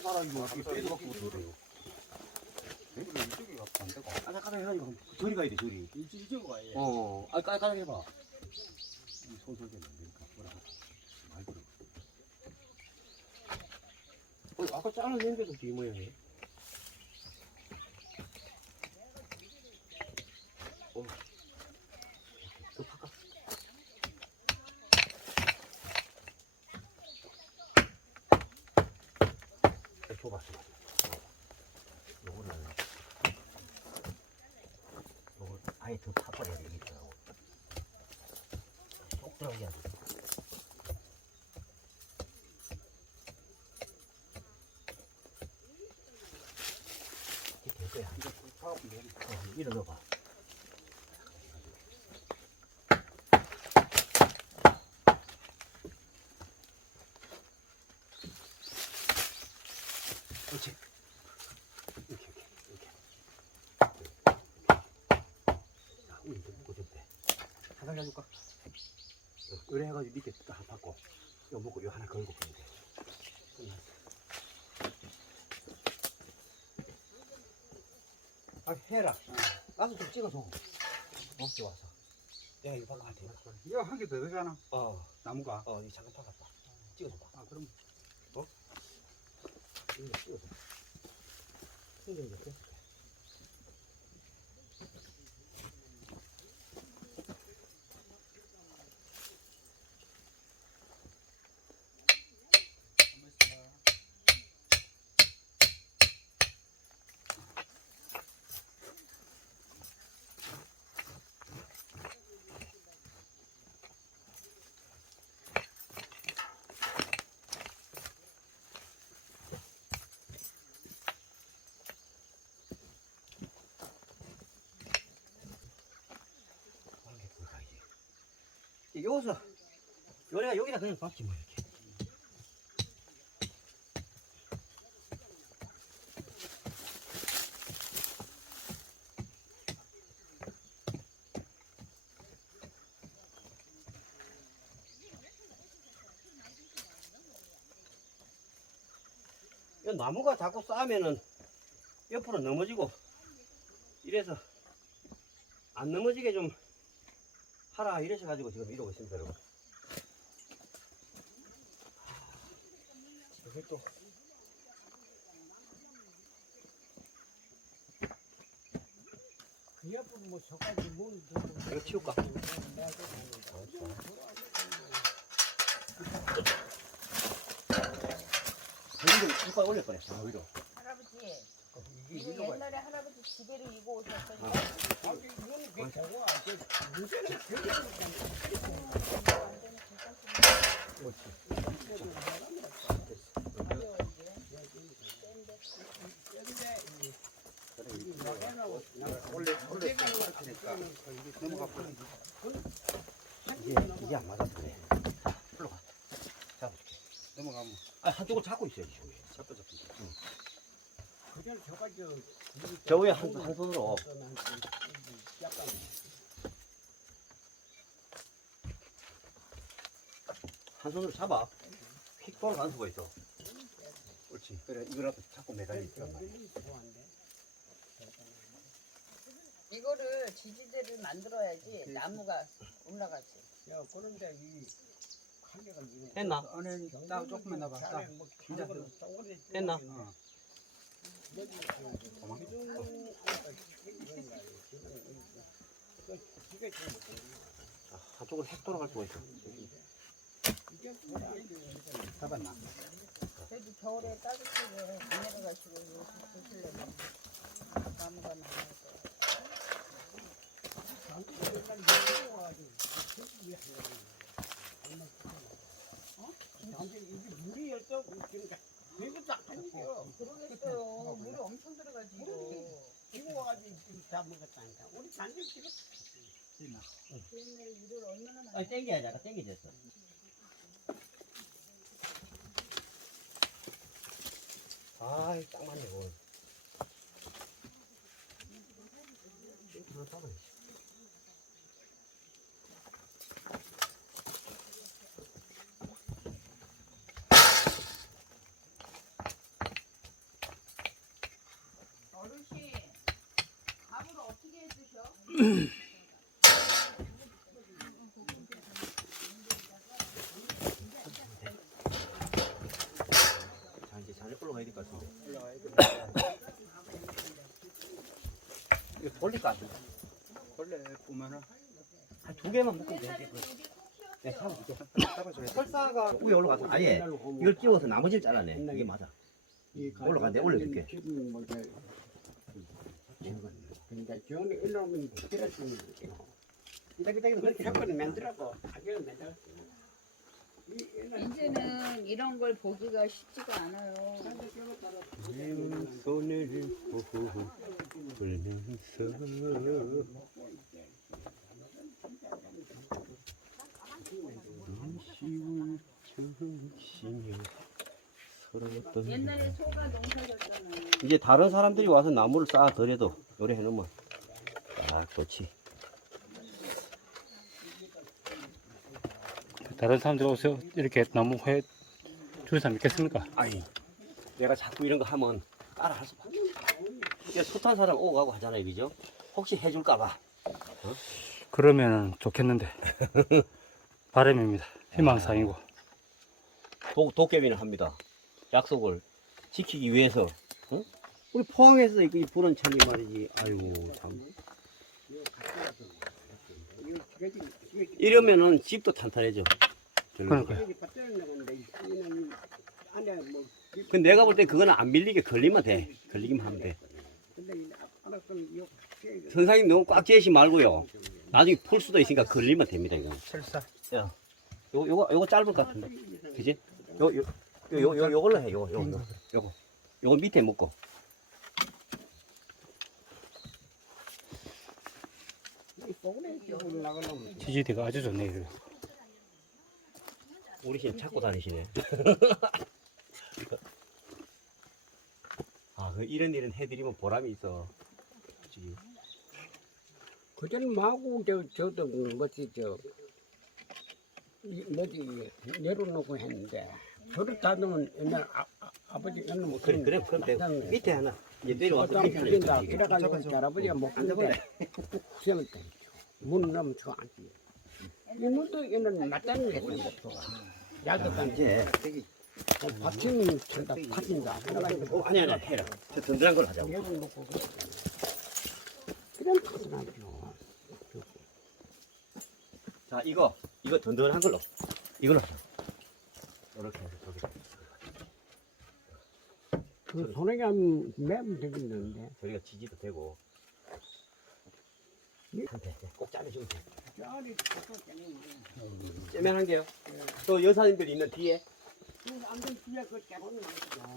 해봐라 이거 빼도 갖고 못해요. 이쪽이 안 되고. 까닥까닥 해가지고 저리 가야 돼 저리. 이쪽으로 가야. 까닥까닥 해봐. 이 손설계는 안 되니까 뭐라 말 들어. 아까 잘라낸 데도 이 모양이에요. 더 파까? 줘봐. 요거를 아예 더 파버려야 되겠더라고. 쏙 들어가게 하지. 이렇게 될 거야. 이거 파고 밀어 넣어봐. 그렇지. 이렇게. 자, 우리 좀 먹고 좀 돼. 하나 해줄까? 의뢰 해가지고 밑에 딱 받고, 이거 먹고 이거 하나 걸고 그러면 돼. 끝났어. 아, 해라. 나도 좀 찍어줘. 좋아서. 내가 이거 방금 할 테니까. 이거 한 개 더 되잖아. 나무가. 이 잠깐 파갔다. 찍어줘봐. 그럼. 이거 찍어줘. 충전이 됐어. 여기서 요래가 여기다 그냥 박지 뭐 이렇게. 이 나무가 자꾸 쌓으면은 옆으로 넘어지고 이래서 안 넘어지게 좀 하라 이래서 가지고 지금 이러고 있습니다 여러분. 여기 또 그 옆으로 뭐 저까지 문 이거 치울까? 여기도 이빨 올릴 뻔했어. 위로. 할아버지, 이게 이거 옛날에 할아버지 지게를 이고 오셨더니 이거는 괜찮고 문제는 원래 테니까 넘어가 버려. 이게 안 맞아 그래. 풀로 가. 잡아줄게. 넘어가면 한쪽을 잡고 있어야지 저기. 잡혀. 그냥 저까지 저 위에 한 손으로. 약간 한 손으로 잡아. 휙 돌아가는 수가 있어. 그렇지. 그래 이거라도 자꾸 매달려 있단 말이야. 이거를 지지대를 만들어야지 나무가 올라가지. 야 그런데 이 한개가 했나? 안에 딱 조금만 넣어봐. 딱 진짜 했나? 한쪽으로 휙 돌아갈 수가 있어. 잡았나? 그래도 겨울에 따뜻하게 안 내려가시고 드시려면 나무가 많아서. 이게 물이 열떠 그러니까 이것도 안 돼요. 그러겠어요. 물이 엄청 들어가지 이거. 지금 와가지고 다 먹었다니까. 우리 단지 지금 옛날에 물을 얼마나 많이. 땡겨야지. 아까 땡겨졌어. 아이 딱 맞네 오늘. 이거 잡아야지. 자, 이제 잘 올라가야 될 것 같은데. 이거 돌릴 것 같은데. 원래 보면은 한 두 개만 묶으면 돼. 네, 잡아줄게. 설사가 위에 올라가서 아예 이걸 끼워서 나머지를 잘라내. 이게 맞아. 올라가, 내가 올려줄게. 그러니까 저는 일로면 필요했으면 그렇게 한번 만들라고 가게를 만들었어. 이제는 이런 걸 보기가 쉽지가 않아요. 손을 보면서 눈시울 정시며 서러웠던 옛날에 소가 농사졌잖아요. 이제 다른 사람들이 와서 나무를 쌓아 덜해도 요래 해놓으면 딱 좋지. 다른 사람들 오세요. 이렇게 나무 회 줄 사람 있겠습니까? 아이, 내가 자꾸 이런 거 하면 따라 할 수밖에 없어. 이게 숱한 사람 오고 가고 하잖아요, 그죠? 혹시 해줄까봐. 그러면 좋겠는데. 바람입니다. 희망사항이고. 도깨비는 합니다. 약속을 지키기 위해서. 어? 우리 포항에서 이 불은 천이 말이지. 아이고, 참. 이러면은 집도 탄탄해져. 그러니까요. 근데 내가 볼 때 그거는 안 밀리게 걸리면 돼. 걸리기만 하면 돼. 선생님 너무 꽉 재시 말고요. 나중에 풀 수도 있으니까 걸리면 됩니다, 이거. 철사. 야, 요거 짧을 것 같은데. 그지? 요걸로 해, 요거 밑에 묶고. 지지대가 아주 좋네요. 우리 집 찾고 다니시네. 아, 이런 일은 해드리면 보람이 있어. 솔직히. 그전 마구 저도 뭐지 뭐지 내려놓고 했는데 저를 닫으면 옛날 아버지 옛날 못 그래, 그럼 되고. 밑에 하나. 이제 내려와서 밑에 하나 다 이렇게. 그래가지고 할아버지가 못 앉아버려. 수염을 때리죠. 문 넘으면 저 앉지. 이 문도 옛날 맞다는 게 있었어. 야도 아, 이제. 받침 찬다 받친다. 그래가지고 아니, 해라. 저 든든한 걸 하자고. 내려놓고 그냥 타더라고요. 자, 이거 든든한 걸로. 이걸로 하자. 이렇게 해서 저기. 그 손에가 매면 되겠는데. 저기가 지지도 되고. 한테 꼭 짜내주면 돼. 짜리 째면 게요. 또 여사님들 있는 뒤에. 안전 뒤에 그 깨보는 거.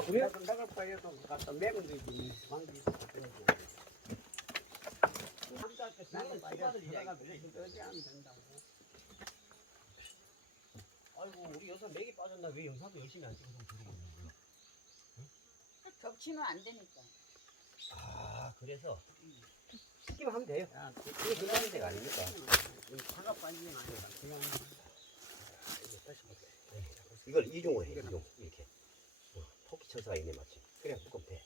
아, 그래요? 내가 빨리도 갖다 매면 되지. 관계. 나는 빨리 들어가 어디 안 된다고. 아이고, 우리 여사 맥이 빠졌나? 왜 영상도 열심히 안 찍어서 모르겠는 거야. 겹치면 안 되니까. 아, 그래서 시키면 하면 돼요. 그게 그런 문제가 아닙니까? 화가 빠지면 안 돼. 그냥 이걸 이중으로 해, 이중. 이렇게. 토끼 천사가 있네, 맞지? 그래, 묶으면 돼.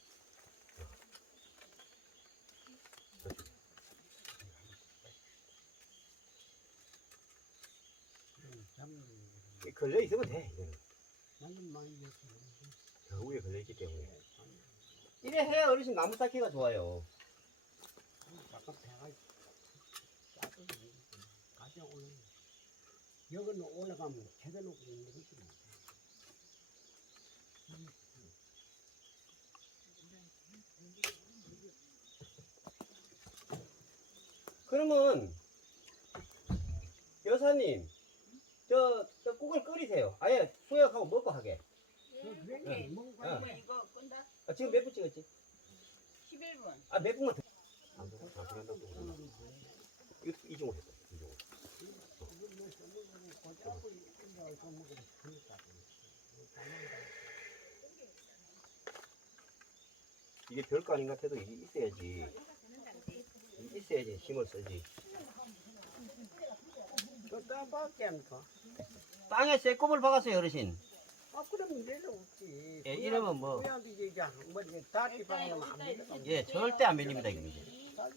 걸려 있으면 돼, 이거는. 나는 많이 저 위에 걸려 있기 때문에. 이래 해야 어르신 나무 쌓기가 좋아요. 아까 배가 가져 올라. 여기는 올라가면 제대로 있는 거지. 그러면 여사님 저 국을 끓이세요. 아예 수액하고 먹고 하게. 그래, 뭐 어. 이거 끈다? 아, 지금 몇 분 찍었지? 11분. 아, 몇 분만 더. 이거 이중으로 했어. 이중으로. 이게 별거 아닌 것 같아도 이게 있어야지. 이게 있어야지 힘을 쓰지. 또 따밖에 안 가. 땅에 쇠꼽을 박았어요, 어르신. 아, 그럼 내려오지. 예, 이러면 뭐. 그냥 이제 뭐 다리 박으면 안 돼. 예, 절대 안 밀립니다, 이거 이제. 다리